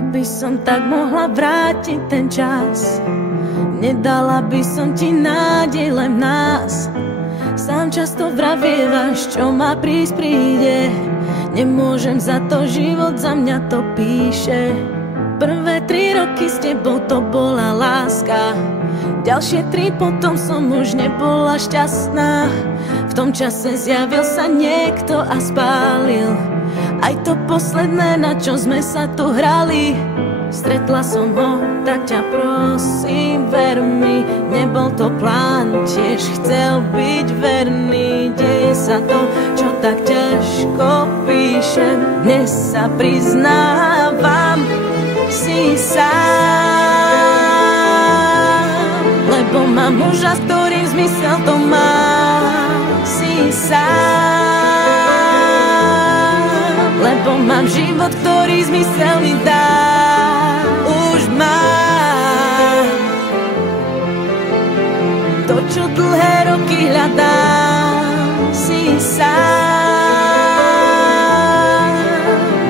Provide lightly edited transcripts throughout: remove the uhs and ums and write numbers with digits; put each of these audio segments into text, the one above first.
Keby som tak mohla vrátiť ten čas, nedala by som ti nádej len v nás. Sám často vravievaš, čo má prísť príde. Nemôžem za to, život za mňa to píše. Prvé 3 roky s tebou to bola láska, ďalšie 3 potom som už nebola šťastná. V tom čase zjavil sa niekto a spálil aj to posledné, na čo sme sa tu hrali. Stretla som ho, tak ťa prosím, ver mi, nebol to plán, tiež chcel byť verný. Deje sa to, čo tak ťažko píšem, dnes sa priznávam, si sám, lebo mám muža, s ktorým zmysel to má. Si sám, lebo mám život, ktorý zmysel mi dá. Už mám to, čo dlhé roky hľadám. Si sám,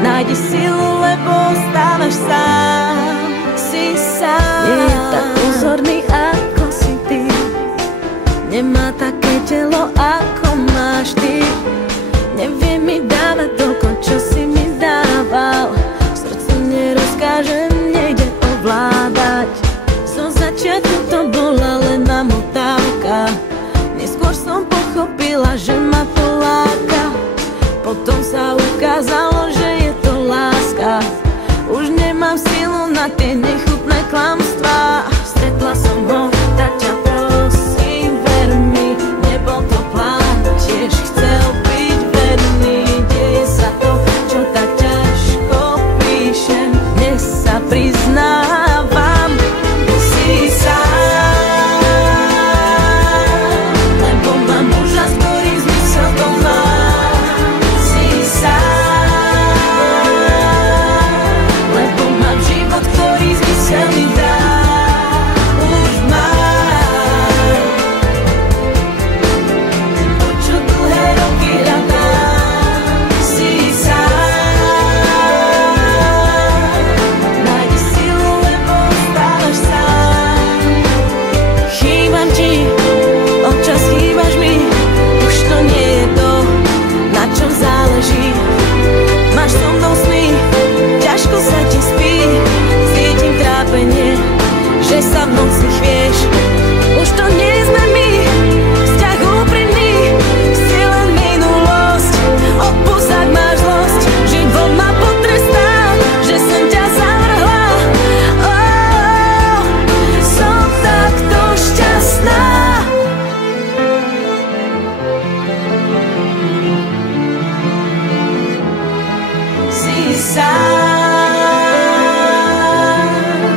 nájdi silu, lebo ostávaš sám. Si sám, nie je tak pozorný, ako si ty, nemá také telo, ako máš ty. Nevie mi dávať toľko, čo si mi dával, srdcu nerozkážem, nejde ovládať. Zo začiatku to bola len namotávka, neskôr som pochopila, že ma to láka. Potom sa ukázalo, že je to láska. Už nemám silu na tie nechutné klamstvá. Stretla som ho, tak ťa prosím, ver mi, nebol to plán, tiež chcel byť verný. Deje sa to, čo tak ťažko píšem, dnes sa priznávam, si sám, lebo mám muža, s ktorým zmysel to má. Si sám, lebo mám život, ktorý zmysel mi dá. Už mám to, čo dlhé roky hľadám. Si sám, nájdi silu, lebo ostávaš sám. Chýbam ti, občas chýbaš mi, už to nie je to, na čom záleží. Máš so mnou sny, ťažko sa ti spí, cítim trápenie, že sa v noci chvieš. Už to nie sme my, vzťah úprimný, si len minulosť. Odpusť, ak máš zlosť, život ma potrestá, že som ťa zavrhla. Som takto šťastná. Si sám,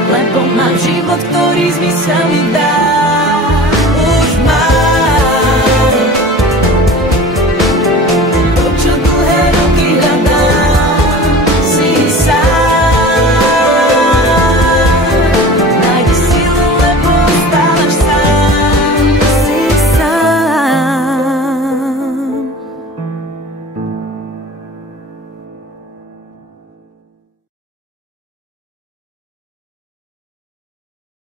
lebo mám život, ktorý zmysel mi dá.